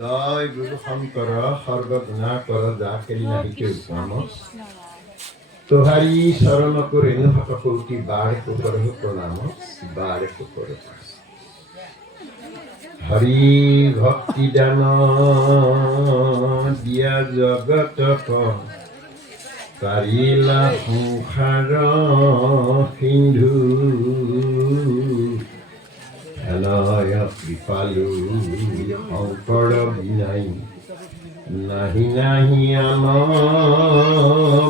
জয় গুরু শঙ্কর সর্বগুণা কর যা কেলি নাহি কেউ কাম তোহারি শরণ করে হত কোটি বার কুকর প্রণাম বার কুকর হরি ভক্তি দান দিয়া জগত পাৰিলা সংসাৰ সিন্ধু হেলয় কৃপালু শংকৰ বিনাই নাহি নাহি আন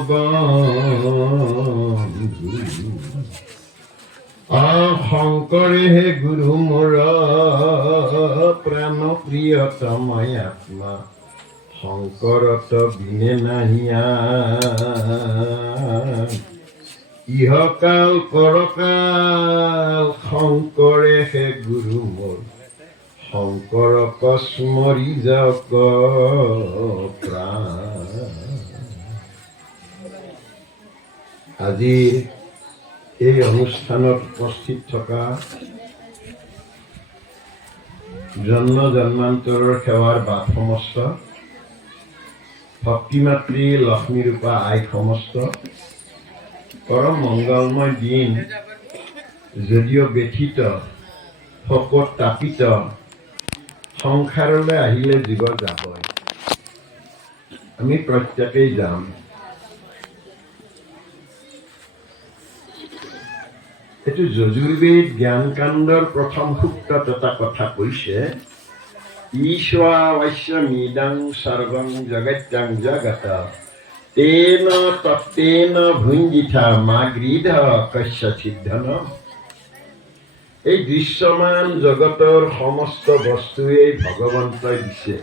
বন্ধু। শংকৰে হে গুৰু মোৰ প্ৰাণ প্ৰিয়তম আত্মা শংকৰত বিনে নাহি আন। ইহকাল পৰকাল শংকৰে হে গুৰু মোৰ শংকৰক স্মৰি যাওক প্ৰাণ। আজিৰ এই অনুষ্ঠানত উপস্থিত থকা জন্ম জন্মান্তৰৰ সেৱাৰ বাট সমস্ত ভক্তিমাতৃ লক্ষ্মীৰূপা আই সমস্ত পৰম মংগলময় দিন যদিও ব্যথিত শোকত তাপিত সংসাৰলৈ আহিলে জীৱ যাবই, আমি প্ৰত্যেকেই যাম। এইটো যজুৰ্বেদ জ্ঞান কাণ্ডৰ প্ৰথম সূক্তত এটা কথা কৈছে, ঈশোৱা বৈশ্যমিদং সৰ্বং জগত্যাং জগত তেন তত্তেন ভুঞ্জিথা মা গৃধ কস্যচিৎ ধনম। এই দৃশ্যমান জগতৰ সমস্ত বস্তুৱেই ভগৱন্তই দিছে।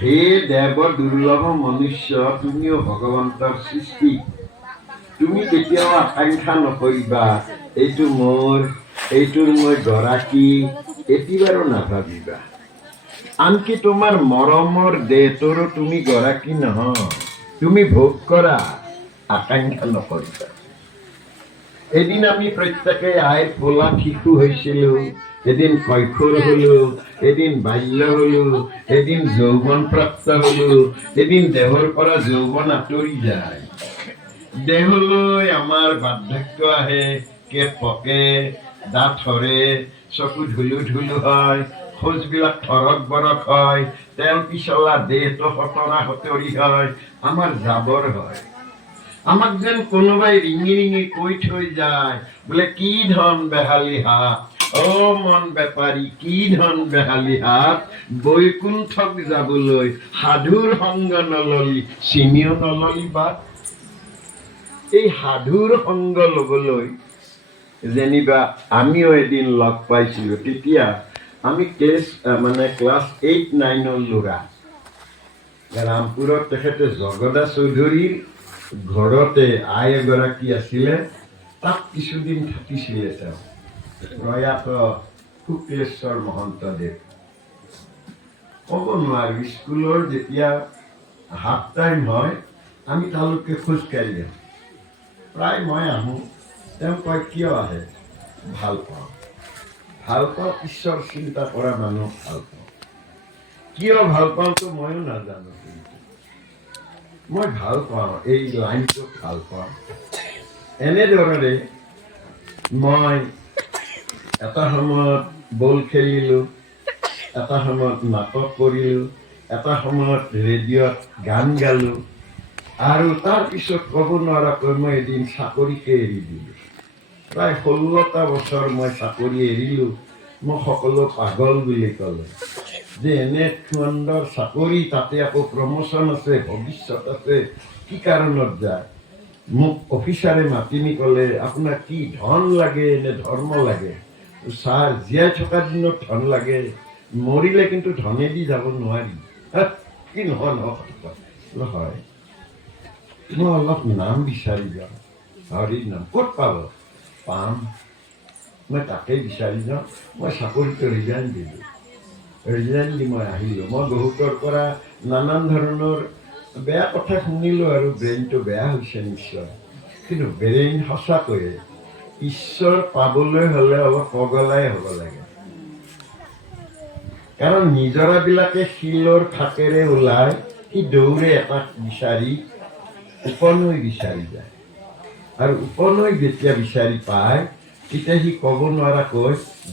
হে দেৱ দুৰ্লভ মনুষ্য, তুমিও ভগৱন্তৰ সৃষ্টি। তুমি কেতিয়াও আকাংক্ষা নকৰিবা এইটো মোৰ, এইটোৰ মই গৰাকী, এটিবাৰো নাভাবিবা। আনকি তোমাৰ মৰমৰ দেহটোৰো তুমি গৰাকী নহয়, তুমি ভোগ কৰা, আকাংক্ষা নকৰিবা। এদিন আমি প্ৰত্যেকে আইৰ পোলা শিশু হৈছিলো, এদিন কৈশোৰ হলো, এদিন বাল্য হলো, এদিন যৌৱন প্ৰাপ্ত হলো, এদিন দেহৰ পৰা যৌৱন আঁতৰি যায়। দেহলৈ আমাৰ বাৰ্ধক্য আহে, কেশ পকে, দাঁত সৰে, চকু ঢুলু ঢুলু হয়, খোজবিলাক থৰক বৰক হয়, তেল পিছলা দেহটো সতৰা সতৰি হয়, আমাৰ জাবৰ হয়। আমাক যেন কোনোবাই ৰিঙি ৰিঙি কৈ থৈ যায়, বোলে কি ধন বেহালি হাত, অ মন বেপাৰী কি ধন বেহালি হাত, বৈকুণ্ঠক যাবলৈ সাধুৰ সংগ নললি, চিনিও নললি বাট। এই সাধুৰ সংগ লবলৈ যেনিবা আমিও এদিন লগ পাইছিলো। তেতিয়া আমি ক্লাছ 8-9ৰ ল'ৰা। ৰামপুৰত তেখেতে জগদা চৌধুৰীৰ ঘৰতে আই এগৰাকী আছিলে, তাত কিছুদিন থাকিছিলে তেওঁ, প্ৰয়াত শুক্লেশ্বৰ মহন্তদেৱ। ক'ব নোৱাৰো, স্কুলৰ যেতিয়া হাফ টাইম হয় আমি তালৈকে খোজকাঢ়ি যাওঁ। প্ৰায় মই আহোঁ, তেওঁ কয় কিয় আহে? ভাল পাওঁ, ভাল পাওঁ, ঈশ্বৰ চিন্তা কৰা মানুহ ভাল পাওঁ। কিয় ভাল পাওঁতো ময়ো নাজানো, কিন্তু মই ভাল পাওঁ, এই লাইনটো ভাল পাওঁ। এনেদৰে মই এটা সময়ত বল খেলিলোঁ, এটা সময়ত নাটক কৰিলোঁ, এটা সময়ত ৰেডিঅ'ত গান গালোঁ, আৰু তাৰপিছত ক'ব নোৱাৰাকৈ মই এদিন চাকৰিকে এৰি দিলোঁ। প্ৰায় 16টা বছৰ মই চাকৰি এৰিলোঁ। মোক সকলো পাগল বুলি ক'লে, যে এনে সুন্দৰ চাকৰি, তাতে আকৌ প্ৰমোচন আছে, ভৱিষ্যত আছে, কি কাৰণত যায়? মোক অফিচাৰে মাতি নি ক'লে, আপোনাৰ কি ধন লাগে নে ধৰ্ম লাগে? ছাৰ, জীয়াই থকা দিনত ধন লাগে, মৰিলে কিন্তু ধনেদি যাব নোৱাৰি। কি নহয় হয়, মই অলপ নাম বিচাৰি যাওঁ, হৰিৰ নাম ক'ত পাব? পাম, মই তাকেই বিচাৰি যাওঁ। মই চাকৰিটো ৰিজাইন দিলোঁ, ৰিজাইন দি মই আহিলোঁ। মই বহুতৰ পৰা নানান ধৰণৰ বেয়া কথা শুনিলোঁ, আৰু ব্ৰেইনটো বেয়া হৈছে নিশ্চয়, কিন্তু ব্ৰেইন সঁচাকৈয়ে ঈশ্বৰ পাবলৈ হ'লে অলপ পগলাই হ'ব লাগে। কাৰণ নিজৰাবিলাকে শিলৰ ফাকেৰে ওলাই সি দৌৰে এটা বিচাৰি উপনৈ বিচাৰি যায়। আৰু উপনৈ যেতিয়া বিচাৰি পায় তেতিয়া সি ক'ব নোৱাৰাকৈ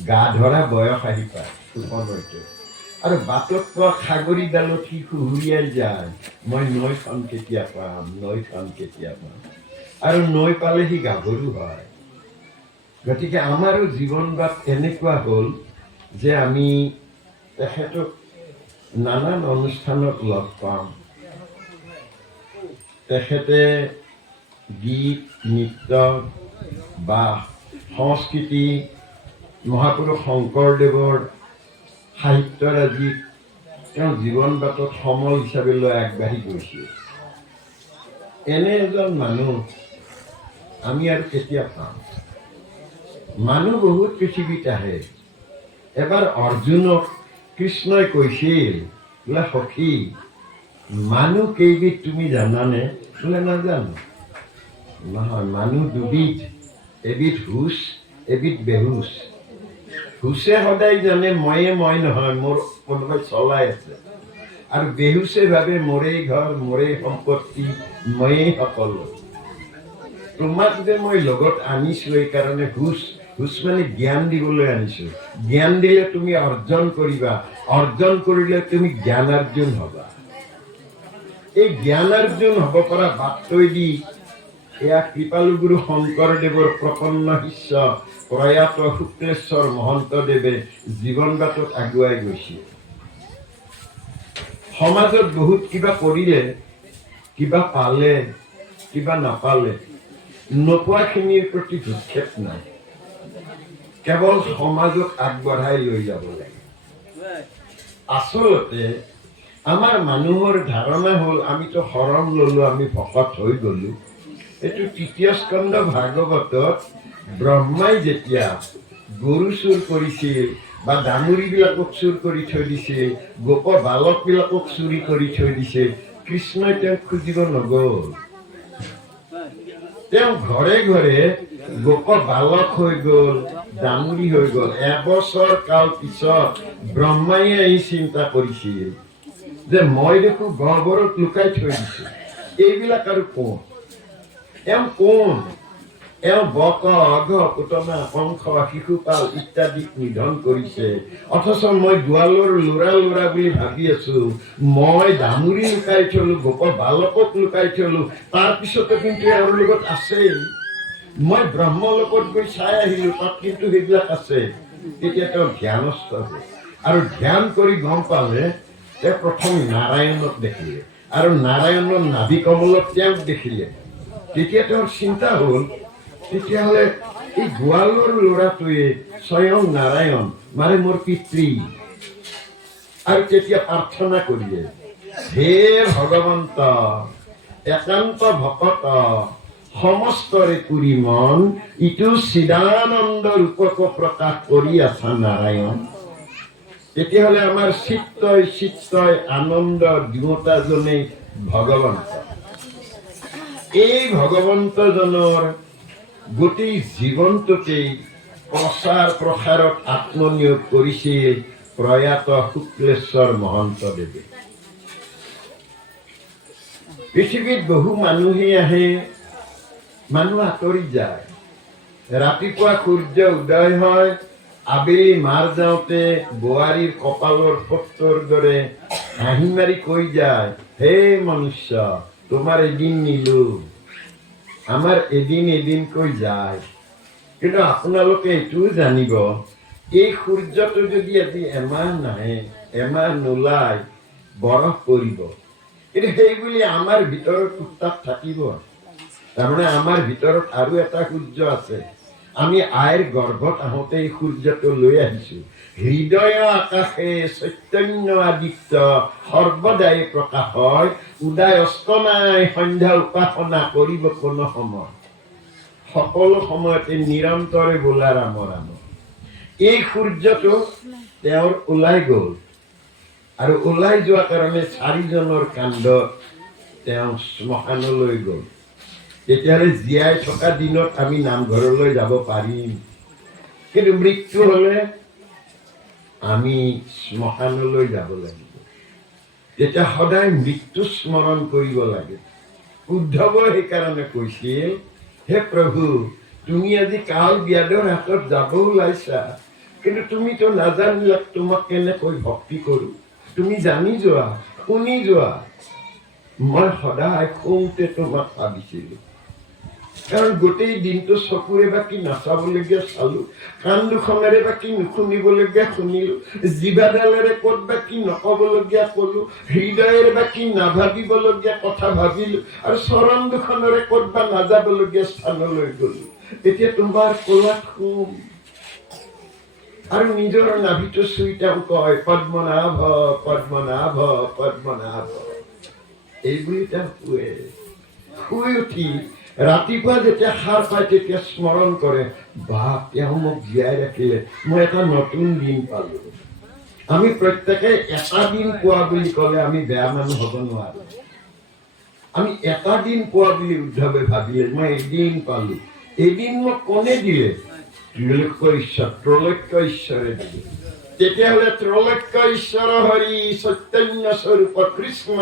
গা ধৰা বয়স আহি পায় উপনৈতে। আৰু বাটত পোৱা খাগৰিডালত সি সুহুৰিয়াই যায়, মই নৈখন কেতিয়া পাম, নৈখন কেতিয়া পাম। আৰু নৈ পালে সি গাভৰু হয়। গতিকে আমাৰো জীৱন বাট এনেকুৱা হ'ল যে আমি তেখেতক নানান অনুষ্ঠানত লগ পাম। তেখেতে গীত নৃত্য বা সংস্কৃতি মহাপুৰুষ শংকৰদেৱৰ সাহিত্যৰাজিত তেওঁ জীৱন বাটত সমল হিচাপে লৈ আগবাঢ়ি গৈছিল। এনে এজন মানুহ আমি আৰু কেতিয়া পাম? মানুহ বহুত পৃথিৱীত আহে। এবাৰ অৰ্জুনক কৃষ্ণই কৈছিল, বোলে সখী মানুহ কেইবিধ তুমি জানানে? বোলে নাজানো। নহয়, মানুহ দুবিধ, এবিধ হুচ, এবিধ বেহুচ। হুচে সদায় জানে ময়ে মই নহয়, মোৰ কোনোবাই চলাই আছে। আৰু বেহুচে ভাবে মোৰেই ঘৰ, মোৰেই সম্পত্তি, ময়েই সকলো। তোমাক যে মই লগত আনিছো এইকাৰণে হুচ মানে জ্ঞান দিবলৈ আনিছো। জ্ঞান দিলে তুমি অৰ্জন কৰিবা, অৰ্জন কৰিলে তুমি জ্ঞানাৰ্জুন হবা। এই জ্ঞানাৰ্জুন হ'ব পৰা বাটটোৱেদি এয়া কৃপালু গুৰু শংকৰদেৱৰ প্ৰপন্ন শিষ্য প্ৰয়াত শুক্লেশ্বৰ মহন্তদেৱে জীৱন বাটত আগুৱাই গৈছিল। সমাজত বহুত কিবা কৰিলে, কিবা পালে, কিবা নাপালে, নোপোৱাখিনিৰ প্ৰতি ভূক্ষেপ নাই। কেৱল সমাজক আগবঢ়াই লৈ যাব লাগে। আচলতে আমাৰ মানুহৰ ধাৰণা হ'ল আমিতো শৰণ ললো, আমি ভকত হৈ গলো। এইটো তৃতীয় স্কন্ধ ভাগৱতত ব্ৰহ্মাই যেতিয়া গৰু চুৰ কৰিছিল বা ডাঙৰীবিলাকক চুৰ কৰি থৈ দিছিল, গোপ বালকবিলাকক চুৰি কৰি থৈ দিছিল, কৃষ্ণই তেওঁক খুজিব নগ'ল। তেওঁ ঘৰে ঘৰে গোপ বালক হৈ গ'ল, ডাঙৰী হৈ গ'ল। এবছৰ কাল পিছত ব্ৰহ্মাই আহি চিন্তা কৰিছিল যে মই দেখো গহ্বৰত লুকাই থৈ দিছো, এইবিলাক আৰু কোন? এওঁ কোন? এওঁ বক, অঘ, পুতনা, কংস, শিশুপাল ইত্যাদিক নিধন কৰিছে, অথচ মই গোৱালৰ লৰা লৰা বুলি ভাবি আছো। মই ডাঙৰী লুকাই থলো, গোপ বালকক লুকাই থলো, তাৰ পিছতো কিন্তু এওঁৰ লগত আছেই। মই ব্ৰহ্মলোকত গৈ চাই আহিলো, তাত কিন্তু সেইবিলাক আছে। তেতিয়া তেওঁ ধ্যানস্থ হ'ল আৰু ধ্যান কৰি গম পালে। তেওঁ প্ৰথম নাৰায়ণক দেখিলে আৰু নাৰায়ণৰ নাভি কমলত তেওঁক দেখিলে। তেতিয়া তেওঁৰ চিন্তা হ'ল, তেতিয়াহ'লে এই গোৱালৰ ল'ৰাটোৱে স্বয়ং নাৰায়ণ মানে মোৰ পিতৃ। আৰু তেতিয়া প্ৰাৰ্থনা কৰিলে, হে ভগৱন্ত একান্ত ভকত সমস্তৰে পুৰি মন, ইটো চিদানন্দ ৰূপক প্ৰকাশ কৰি আছা নাৰায়ণ। তেতিয়াহ'লে আমাৰ চিত্তই আনন্দ দিওঁতাজনেই ভগৱন্ত। এই ভগৱন্তজনৰ গোটেই জীৱনটোতেই প্ৰচাৰ প্ৰসাৰত আত্মনিয়োগ কৰিছিল প্ৰয়াত শুক্লেশ্বৰ মহন্তদেৱে। পৃথিৱীত বহু মানুহেই আহে, মানুহ আঁতৰি যায়। ৰাতিপুৱা সূৰ্য উদয় হয়, আবেলি মাৰ যাওঁতে বোৱাৰীৰ কপালৰ ফটোৰ দৰে হাঁহি মাৰি কৈ যায়, হে মনুষ্য তোমাৰ এদিন নিলো। আমাৰ এদিন এদিনকৈ যায়। কিন্তু আপোনালোকে এইটোও জানিব, এই সূৰ্যটো যদি আজি এমাহ নাহে, এমাহ নোলায়, বৰফ পৰিব। কিন্তু সেই বুলি আমাৰ ভিতৰত উত্তাপ থাকিব। তাৰমানে আমাৰ ভিতৰত আৰু এটা সূৰ্য আছে। আমি আইৰ গৰ্ভত আহোঁতে এই সূৰ্যটো লৈ আহিছো। হৃদয় আকাশে চৈতন্য আদিত্য সৰ্বদাই প্ৰকাশ হয়, উদয় অস্ত নাই সন্ধ্যা উপাসনা কৰিব কোনো সময়। সকলো সময়তে নিৰন্তৰে বোলা ৰাম ৰাম। এই সূৰ্যটো তেওঁৰ ওলাই গ'ল আৰু ওলাই যোৱা কাৰণে 4জনৰ কাণ্ডত তেওঁ শ্মশানলৈ গ'ল। তেতিয়াহ'লে জীয়াই থকা দিনত আমি নামঘৰলৈ যাব পাৰিম, কিন্তু মৃত্যু হ'লে আমি শ্মশানলৈ যাব লাগিব। তেতিয়া সদায় মৃত্যু স্মৰণ কৰিব লাগে। উদ্ধৱ সেইকাৰণে কৈছিল, হে প্ৰভু, তুমি আজি কাল ব্যাধৰ হাতত যাব ওলাইছা, কিন্তু তুমিতো নাজানিলা তোমাক কেনেকৈ ভক্তি কৰো। তুমি জানি যোৱা, শুনি যোৱা। মই সদায় শুওঁতে তোমাক ভাবিছিলো, কাৰণ গোটেই দিনটো চকুৰে বাকী নাচাবলগীয়া চালো, কাণ দুখনেৰে বাকী নুশুনিবলগীয়া শুনিলো, জিভাডালেৰে ক'ত বাকী নকবলগীয়া কলো, হৃদয়েৰে বাকী নাভাবিবলগীয়া কথা ভাবিলো, আৰু চৰণ দুখনেৰে ক'ত বা নাযাবলগীয়া স্থানলৈ গলো। এতিয়া তোমাৰ কোলাত শুম, আৰু নিজৰ নাভিটো চুই তেওঁ কয়, পদ্মনাভ পদ্মনাভ পদ্মনাভ। এইবুলি তেওঁ শুৱে। শুই উঠি ৰাতিপুৱা যেতিয়া সাৰ পায় তেতিয়া স্মৰণ কৰে, বা তেওঁ মোক জীয়াই ৰাখিলে, মই এটা নতুন দিন পালো। আমি প্ৰত্যেকে এটা দিন পোৱা বুলি ক'লে আমি বেয়া মানুহ হ'ব নোৱাৰো। আমি এটা দিন পোৱা বুলি উদ্ধৱে ভাবিলে, মই এদিন পালো। এদিন মোক কোনে দিলে? ত্ৰৈলোক্য ঈশ্বৰে দিলে। তেতিয়াহ'লে ত্ৰৈলোক্য ঈশ্বৰ হৰি চৈতন্য স্বৰূপ কৃষ্ণ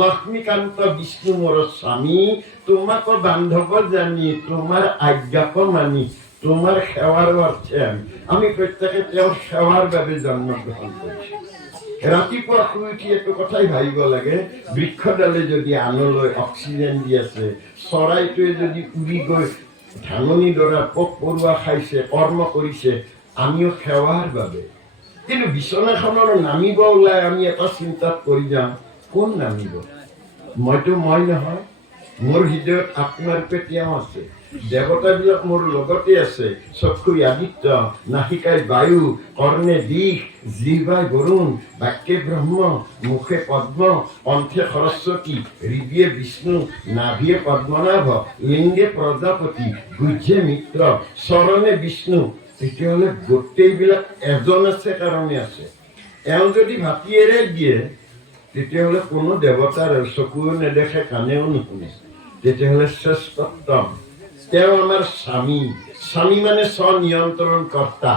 লক্ষ্মীকান্ত বিষ্ণু মোৰ স্বামী, তোমাক বান্ধৱ জানি, তোমাৰ আজ্ঞাক মানি, তোমাৰ সেৱাৰ অৰ্থে আমি প্ৰত্যেকে তেওঁৰ সেৱাৰ বাবে জন্মগ্ৰহণ কৰিছো। ৰাতিপুৱা শুই উঠি এইটো কথাই ভাবিব লাগে, বৃক্ষডালে যদি আনলৈ অক্সিজেন দি আছে, চৰাইটোৱে যদি উৰি গৈ ধাননি দৰা পোক পৰুৱা খাইছে, কৰ্ম কৰিছে, আমিও সেৱাৰ বাবে। কিন্তু বিচনাখনৰ নামিব ওলাই আমি এটা চিন্তাত কৰি যাওঁ, কোন নামিব? মইতো মই নহয়, মোৰ হৃদয়ত আত্মাৰূপে তেওঁ আছে, দেৱতাবিলাক মোৰ লগতে আছে। চক্ষুই আদিত্য, নাসিকাই বায়ু, কৰ্ণে দিশ, জিহ্বাই বৰুণ, বাক্যে ব্ৰহ্ম, মুখে পদ্ম, কণ্ঠে সৰস্বতী, হৃদয়ে বিষ্ণু, নাভিয়ে পদ্মনাভ, লিংগে প্ৰজাপতি, গুহ্যে মিত্ৰ, চৰণে বিষ্ণু। তেতিয়াহ'লে গোটেইবিলাক এজন আছে কাৰণে আছে। এওঁ যদি ভাতিয়েৰে দিয়ে, তেতিয়াহ'লে কোনো দেৱতাৰ চকুও নেদেখে, কাণেও নুশুনে। তেতিয়াহ'লে শ্ৰেষ্ঠতম তেওঁ আমাৰ স্বামী। স্বামী মানে স্বনিয়ন্ত্ৰণ কৰ্তা।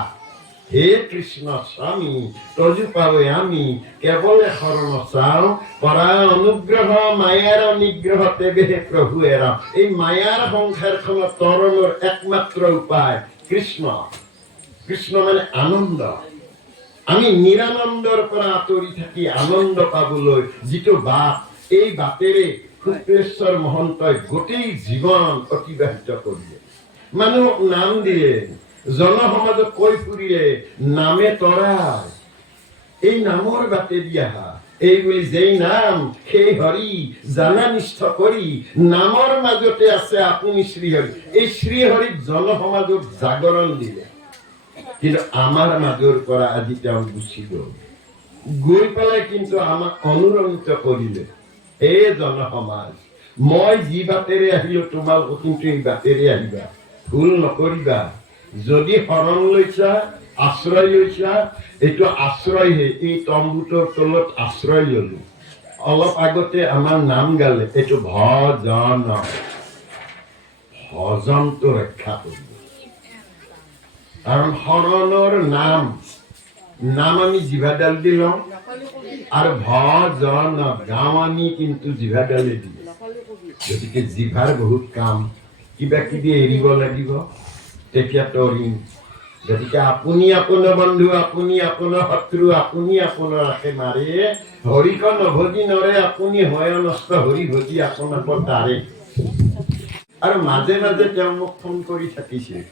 হে কৃষ্ণ স্বামী, তজু পাৱে আমি কেৱলে শৰণ চাওঁ, কৰা অনুগ্ৰহ মায়াৰ নিগ্ৰহ তেবেহে প্ৰভু এৰা। এই মায়াৰ সংসাৰখনত তৰণৰ একমাত্ৰ উপায় কৃষ্ণ। কৃষ্ণ মানে আনন্দ। আমি নিৰানন্দৰ পৰা আঁতৰি থাকি আনন্দ পাবলৈ যিটো বাট, এই বাটেৰে শুক্লেশ্বৰ মহন্তই গোটেই জীৱন অতিবাহিত কৰিলে। মানুহক নাম দিলে, জনসমাজত কৈ ফুৰিলে, নামে তৰাই, এই নামৰ বাটেদি আহা। এই বুলি যেই নাম সেই হৰি জানা নিষ্ঠ কৰি, নামৰ মাজতে আছে আপুনি শ্ৰীহৰি। এই শ্ৰীহৰিক জনসমাজক জাগৰণ দিলে। কিন্তু আমাৰ মাজৰ পৰা আজি তেওঁ গুচি গ'ল। গৈ পেলাই কিন্তু আমাক অনুৰণিত কৰিলে, হে জনসমাজ, মই যি বাটেৰে আহিলো তোমালোক কিন্তু এই বাটেৰে আহিবা, ভুল নকৰিবা। যদি শৰণ লৈছা, আশ্ৰয় লৈছা, এইটো আশ্ৰয়হে। এই তম্বুটোৰ তলত আশ্ৰয় ললো। অলপ আগতে আমাৰ নাম গালে, এইটো ভজন, ভজনটো ৰক্ষা কৰিব। কাৰণ শৰণৰ নাম, নাম আমি জিভাডাল দি লওঁ, আৰু ভজন গাওঁ আমি কিন্তু জিভাডালে দিওঁ। গতিকে জিভাৰ বহুত কাম, কিবা কিবি এৰিব লাগিব, তেতিয়া তৰিম। গতিকে আপুনি আপোনাৰ বন্ধু, আপুনি আপোনাৰ শত্ৰু, আপুনি আপোনাৰ আশে মাৰে, হৰিক নভজি নৰে, আপুনি হয় নষ্ট হৰি ভজি আপোনাক তাৰে। আৰু মাজে মাজে তেওঁ মোক ফোন কৰি থাকিছিল,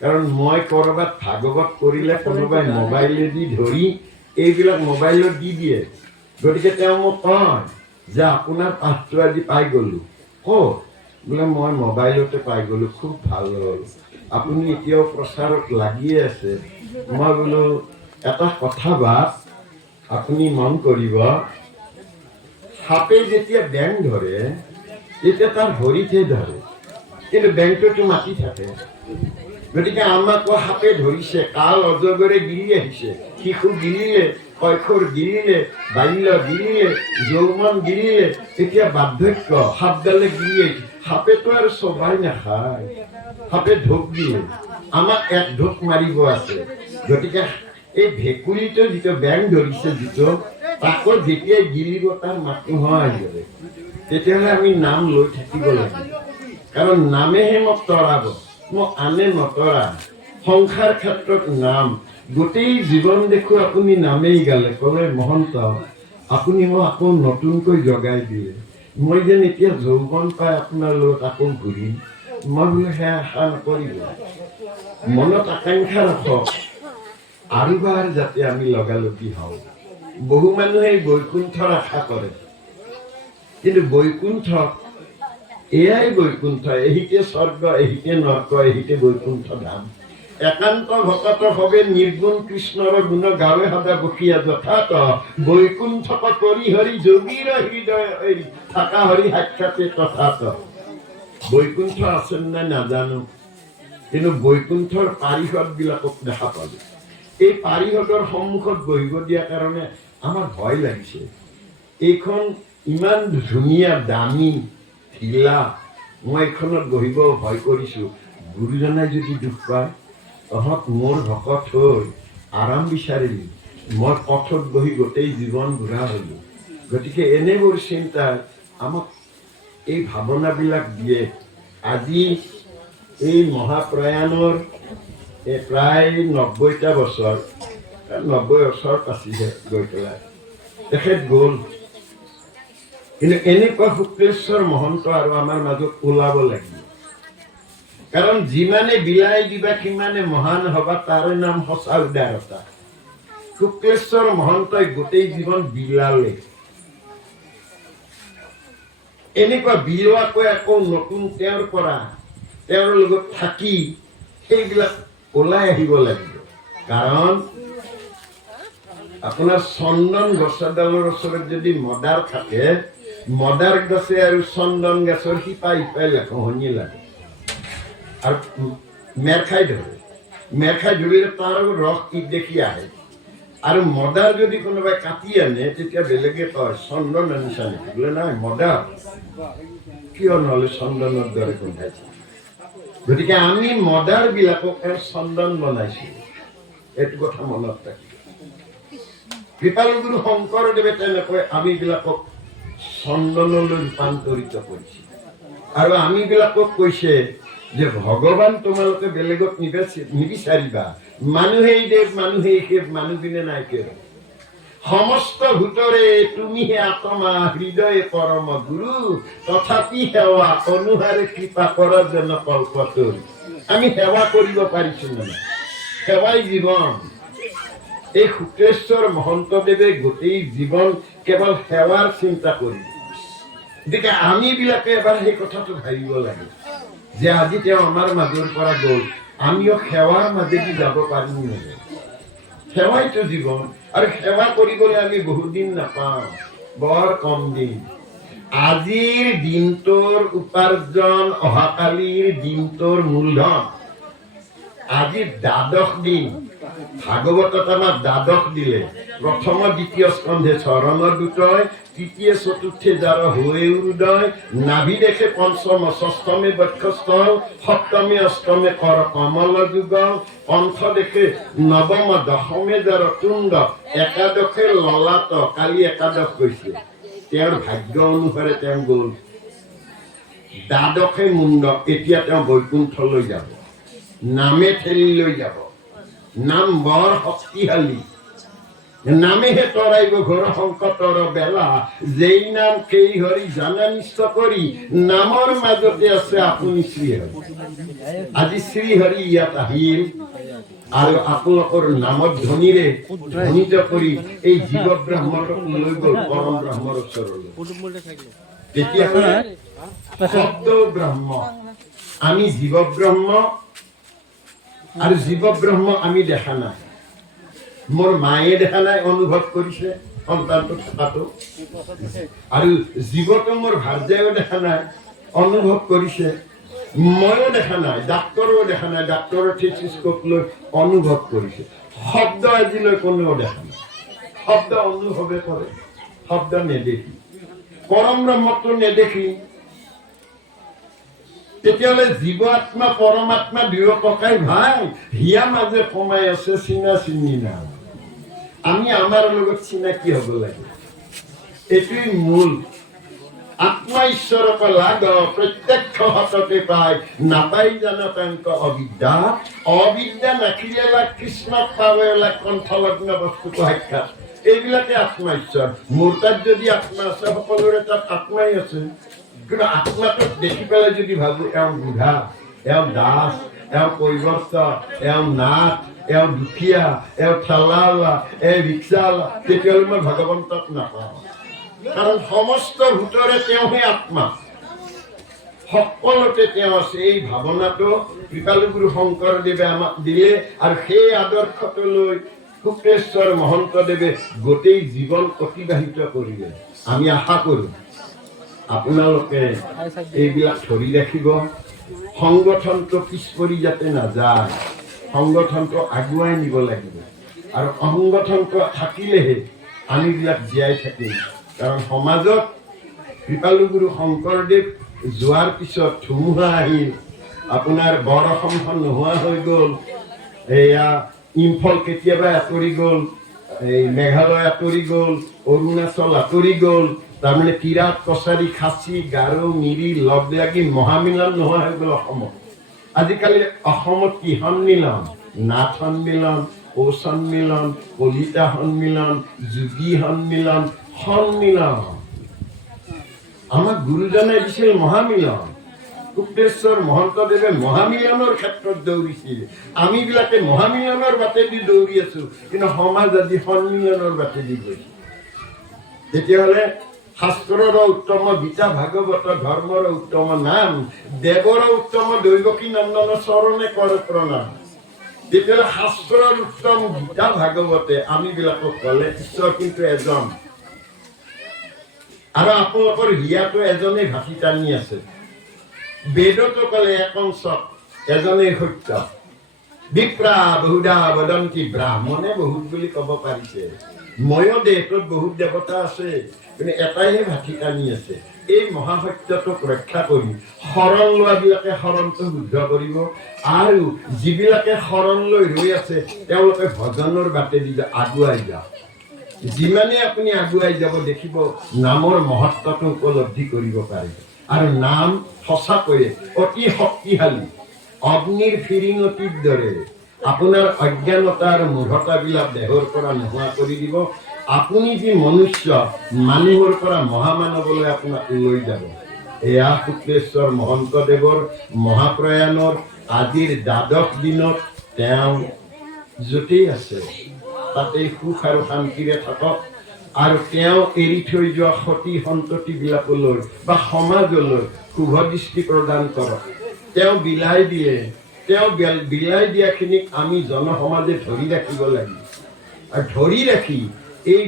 কাৰণ মই কৰবাত ভাগৱত কৰিলে কোনোবাই মোবাইলেদি ধৰি এইবিলাক মোবাইলত দি দিয়ে। গতিকে তেওঁ মোক কয় যে আপোনাৰ পাঠটো আজি পাই গলো। ক'ত? বোলে মই মোবাইলতে পাই গলো, খুব ভাল হ'ল। আপুনি এতিয়াও প্ৰচাৰত লাগিয়ে আছে। মই বোলো এটা কথা বাদ, আপুনি মন কৰিব, সাপে যেতিয়া বেং ধৰে তেতিয়া তাৰ ভৰিতে ধৰে, কিন্তু বেংটোতো মাতি থাকে। গতিকে আমাকো সাপে ধৰিছে, কাল অজগৰে গিলি আহিছে। শিশু গিলিলে, কৈশোৰ গিলিলে, বাল্য গিলিলে, যৌৱন গিলিলে, এতিয়া বাৰ্ধক্য সাপডালে গিলি আহিছে। সাপেতো আৰু চবাই নাখায়, সাপে ঢোক দিয়ে, আমাক এক ঢোক মাৰিব আছে। গতিকে এই ভেকুলীটো যিটো বেং ধৰিছে যিটো তাকো যেতিয়াই গিলিব তাৰ মাত নোহোৱা হৈ যাব তেতিয়াহ'লে আমি নাম লৈ থাকিব লাগিব কাৰণ নামেহে মোক তৰাব মোক আনে নতৰা সংসাৰ ক্ষেত্ৰত নাম গোটেই জীৱন দেখো আপুনি নামেই গালে ক'লে মহন্ত আপুনি মোক আকৌ নতুনকৈ জগাই দিয়ে মই যেন এতিয়া যৌৱন পাই আপোনাৰ লগত আকৌ ঘূৰিম মই বোলে সেয়া আশা নকৰিব মনত আকাংক্ষা ৰাখক আৰু বাৰ যাতে আমি লগালগি হওঁ বহু মানুহে বৈকুণ্ঠৰ আশা কৰে কিন্তু বৈকুণ্ঠ এয়াই বৈকুণ্ঠ এহিতে স্বৰ্গ এহিতে নৰক এহিতে বৈকুণ্ঠ ধাম একান্ত ভকত হবে নিৰ্গুণ কৃষ্ণৰ গুণ গাৱে সদা বসিয়া যথাত বৈকুণ্ঠ কৰি হৰি যোগীৰ হৃদয় থাকা হৰি সাক্ষাতে তথাত বৈকুণ্ঠ আছে নাই নাজানো কিন্তু বৈকুণ্ঠৰ পাৰিষদ বিলাকক দেখা পালো এই পাৰিষদৰ সন্মুখত বহিব দিয়া কাৰণে আমাৰ ভয় লাগিছে এইখন ইমান ধুনীয়া দামী ঢিলা মই এইখনত বহিব ভয় কৰিছো গুৰুজনাই যদি দুখ পায় তহঁত মোৰ ভকত হৈ আৰাম বিচাৰিলি মই পথত বহি গোটেই জীৱন ঘূৰা হলো গতিকে এনেবোৰ চিন্তাই আমাক এই ভাৱনাবিলাক দিয়ে আজি এই মহাপ্ৰয়াণৰ প্ৰায় 90টা বছৰ 90 বছৰ পাছিহে গৈ পেলাই তেখেত গ'ল কিন্তু এনেকুৱা শুক্লেশ্বৰ মহন্ত আৰু আমাৰ মাজত ওলাব লাগিব কাৰণ যিমানে বিলাই দিবা সিমানে মহান হবা তাৰে নাম সঁচা উদাৰতা শুক্লেশ্বৰ মহন্তই গোটেই জীৱন বিলালে এনেকুৱা বিলোৱাকৈ আকৌ নতুন তেওঁৰ পৰা তেওঁৰ লগত থাকি সেইবিলাক ওলাই আহিব লাগিব কাৰণ আপোনাৰ চন্দন গছডালৰ ওচৰত যদি মদাৰ থাকে মদাৰ গছে আৰু চন্দন গছৰ শিপা ইপাই লেখনি লাগে আৰু মেৰ খাই ধৰিলে তাৰ ৰস কি দেখি আহে আৰু মদাৰ যদি কোনোবাই কাটি আনে তেতিয়া বেলেগে কয় চন্দন আনিছা নেকি বোলে নাই মদাৰ কিয় নহ'লে চন্দনৰ দৰে গোন্ধাইছে গতিকে আমি মদাৰ বিলাকক চন্দন বনাইছো এইটো কথা মনত ৰাখিব কৃপাল গুৰু শংকৰদেৱে তেনেকৈ আমি বিলাকক চন্দনলৈ ৰূপান্তৰিত কৰিছে আৰু আমি বিলাকক কৈছে যে ভগৱান তোমালোকে বেলেগত নিবিচাৰিবা মানুহেই দেৱ মানুহেই সেৱ মানুহবিনে নাই কেৱ সমস্ত ভূতৰে তুমিহে আত্মা হৃদয়ে পৰম গুৰু তথাপি সেৱা অনুহাৰে কৃপা কৰ যেন কল্পতোৰ আমি সেৱা কৰিব পাৰিছো নে সেৱাই জীৱন এই শুক্লেশ্বৰ মহন্তদেৱে গোটেই জীৱন কেৱল সেৱাৰ চিন্তা কৰিব গতিকে আমি বিলাকে এবাৰ সেই কথাটো ভাবিব লাগে যে আজি তেওঁ আমাৰ মাজৰ পৰা গ'ল আমিও সেৱাৰ মাজেদি যাব পাৰিম নেকি সেৱাইতো জীৱন আৰু সেৱা কৰিবলৈ আমি বহুত দিন নাপাওঁ বৰ কম দিন আজিৰ দিনটোৰ উপাৰ্জন অহাকালিৰ দিনটোৰ মূলধন আজি দ্বাদশ দিন ভাগৱতত আমাৰ দ্বাদশ দিলে প্ৰথম দ্বিতীয় স্কন্ধে চৰণৰ দুটয় তৃতীয় চতুৰ্থে যাৰ হৈ উদয় নাভি দেখে পঞ্চম ষষ্ঠমে বক্ষস্থল সপ্তমে অষ্টমে কৰ কমল যুগ কণ্ঠ দেখে নৱম দশমে যাৰ তুণ্ড একাদশে ললাট কালি একাদশ গৈছে তেওঁৰ ভাগ্য অনুসাৰে তেওঁ গ'ল দ্বাদশে মুণ্ড এতিয়া তেওঁ বৈকুণ্ঠলৈ যাব নামে ঠেলি লৈ যাব নাম বৰ শক্তিশালী নামেহে তৰাইব ঘৰ সংকটৰ বেলা যেই নাম সেই হৰি জানা নিশ্চ কৰি নামৰ মাজতে আছে আপুনি শ্ৰীহৰি আজি শ্ৰীহৰি ইয়াত আহিল আৰু আপোনালোকৰ নামত ধ্বনিৰে ধ্বনিত কৰি এই জীৱ ব্ৰহ্মক লৈ গ'ল পৰম ব্ৰহ্মৰ ওচৰলৈ তেতিয়াহ'লে শব্দ ব্ৰহ্ম আমি জীৱ ব্ৰহ্ম আৰু জীৱ ব্ৰহ্ম আমি দেখা নাই মোৰ মায়ে দেখা নাই অনুভৱ কৰিছে সন্তানটো থকাটো আৰু জীৱটো মোৰ ভাৰ্যায়ো দেখা নাই অনুভৱ কৰিছে ময়ো দেখা নাই ডাক্তৰো দেখা নাই ডাক্তৰৰ টেলিস্কোপ লৈ অনুভৱ কৰিছে শব্দ আজিলৈ কোনেও দেখা নাই শব্দ অনুভৱে কৰে শব্দ নেদেখি পৰম ব্ৰহ্মটো নেদেখি তেতিয়াহ'লে জীৱ আত্মা পৰমাত্মা দুয়ো ককাই ভাই হিয়া মাজে সোমাই আছে চিনা চিনি না আমি আমাৰ লগত চিনাকি হ'ব লাগে। এইটোৱেই মূল। আত্মা ঈশ্বৰক লাগ প্ৰত্যক্ষ হাততে পায়, নাপাই জানো তেওঁক অবিদ্যা। অবিদ্যা নাখিলে কৃষ্ণক পাবে কণ্ঠলগ্ন বস্তুটো সাক্ষাৎ। এইবিলাকে আত্মা ঈশ্বৰ। মোৰ তাত যদি আত্মা আছে, সকলোৰে তাত আত্মাই আছে। কিন্তু আত্মাটোক দেখি পেলাই যদি ভাবো এওঁ বুঢ়া, এওঁ দাস, এওঁ কৈবৰ্ত, এওঁ নাথ, এওঁ দুখীয়া, এওঁ ঠেলাৱালা, ৰিক্সাৱালা, তেতিয়াহ'লে মই ভগৱন্তক নাপাওঁ। কাৰণ সমস্ত ভূতৰে তেওঁহে আত্মা, সকলোতে তেওঁ আছে। এই ভাৱনাটো কৃপালুগুৰু শংকৰদেৱে আমাক দিলে, আৰু সেই আদৰ্শটো লৈ শুক্লেশ্বৰ মহন্তদেৱে গোটেই জীৱন অতিবাহিত কৰিলে। আমি আশা কৰোঁ আপোনালোকে এইবিলাক ধৰি ৰাখিব। সংগঠনটো পিছ পৰি যাতে নাযায়, সংগঠনটো আগুৱাই নিব লাগিব। আৰু সংগঠনটো থাকিলেহে আমিবিলাক জীয়াই থাকিম। কাৰণ সমাজত কৃপালুগুৰু শংকৰদেৱ যোৱাৰ পিছত ধুমুহা আহিল, আপোনাৰ বৰ অসমখন নোহোৱা হৈ গ'ল, এয়া ইম্ফল কেতিয়াবা আঁতৰি গ'ল, এই মেঘালয় আঁতৰি গ'ল, অৰুণাচল আঁতৰি গ'ল। তাৰমানে কিৰাত, কছাৰী, খাচী, গাৰো, মিৰি লগ লাগি মহামিলন নোহোৱা হৈ গ'ল অসমত। আজিকালি অসমত কি সন্মিলন? নাথ সন্মিলন, ঔ সন্মিলন, কলিতা সন্মিলন, যোগী সন্মিলন, সন্মিলন। আমাক গুৰুজনাই দিছিল মহামিলন। শুক্লেশ্বৰ মহন্তদেৱে মহামিলনৰ ক্ষেত্ৰত দৌৰিছিল। আমিবিলাকে মহামিলনৰ বাটেদি দৌৰি আছো, কিন্তু সমাজ আজি সন্মিলনৰ বাটেদি গৈছে। তেতিয়াহ'লে শাস্ত্ৰৰ উত্তম গীতা ভাগৱত, ধৰ্মৰ উত্তম নাম, দেৱৰ উত্তম দৈৱকী নন্দন চৰণে কৰ প্ৰণাম। তেতিয়াহ'লে শাস্ত্ৰৰ উত্তম গীতা ভাগৱতে আমিবিলাকক ক'লে ঈশ্বৰ কিন্তু এজন, আৰু আপোনালোকৰ হিয়াটো এজনেই ভাষি টানি আছে। বেদতো ক'লে একংশত এজনেই সত্য। বিপ্ৰা বহুধা বদন্তি, ব্ৰাহ্মণে বহুত বুলি ক'ব পাৰিছে। ময়ো দেহটোত বহুত দেৱতা আছে, কিন্তু এটাইহে ভাষি টানি আছে। এই মহাসত্যটোক ৰক্ষা কৰি শৰণ লোৱাবিলাকে শৰণটো শুদ্ধ কৰিব, আৰু যিবিলাকে শৰণ লৈ ৰৈ আছে তেওঁলোকে ভজনৰ বাটেদি আগুৱাই যাওক। যিমানে আপুনি আগুৱাই যাব দেখিব নামৰ মহত্বটো উপলব্ধি কৰিব পাৰিব। আৰু নাম সঁচাকৈয়ে অতি শক্তিশালী, অগ্নিৰ ফিৰিঙতিৰ দৰে আপোনাৰ অজ্ঞানতা আৰু মূঢ়তাবিলাক দেহৰ পৰা নোহোৱা কৰি দিব। আপুনি যি মনুষ্য, মানুহৰ পৰা মহামানৱলৈ আপোনাক লৈ যাব। এয়া শুক্লেশ্বৰ মহন্তদেৱৰ মহাপ্ৰয়াণৰ আজিৰ দ্বাদশ দিনত তেওঁ য'তেই আছে তাতেই সুখ আৰু শান্তিৰে থাকক। আৰু তেওঁ এৰি থৈ যোৱা সতী সন্ততিবিলাকলৈ বা সমাজলৈ শুভ দৃষ্টি প্ৰদান কৰক। তেওঁ বিলাই দিয়ে, তেওঁ বিলাই দিয়াখিনিক আমি জনসমাজে ধৰি ৰাখিব লাগিব, আৰু ধৰি ৰাখি এই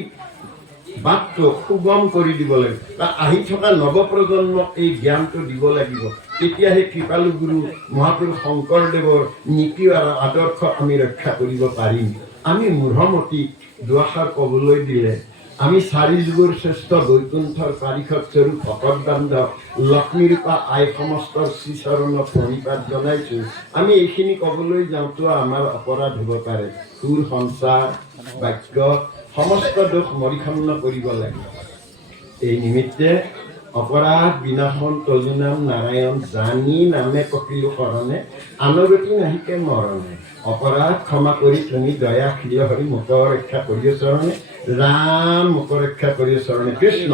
বাটটো সুগম কৰি দিব লাগিব, বা আহি থকা নৱপ্ৰজন্মক এই জ্ঞানটো দিব লাগিব। তেতিয়াহে কৃপালুগুৰু মহাপুৰুষ শংকৰদেৱৰ নীতি আৰু আদৰ্শ আমি ৰক্ষা কৰিব পাৰিম। আমি মূঢ়মতি দুআষাৰ ক'বলৈ দিলে আমি চাৰি যুগৰ শ্ৰেষ্ঠ বৈকুণ্ঠৰ পাৰিষদ স্বৰূপ ভকত বান্ধৱ লক্ষ্মীৰূপা আই সমস্তৰ শ্ৰীচৰণত প্ৰণিপাত জনাইছো। আমি এইখিনি ক'বলৈ যাওঁতো আমাৰ অপৰাধ হ'ব পাৰে। সুৰ, সঞ্চাৰ, বাক্য সমস্ত দোষ মৰিখন্ন কৰিব লাগে। এই নিমিত্তে অপৰাধ বিনাশন তজু নাম নাৰায়ণ, জানি নামে কপিলো শৰণে, আনগতি নাহিকে মৰণে। অপৰাধ ক্ষমা কৰি তুমি দয়া শিল হৰি মুখ ৰক্ষা কৰিয় চৰণে, ৰাম মুখ ৰক্ষা কৰিয় চৰণে। কৃষ্ণ।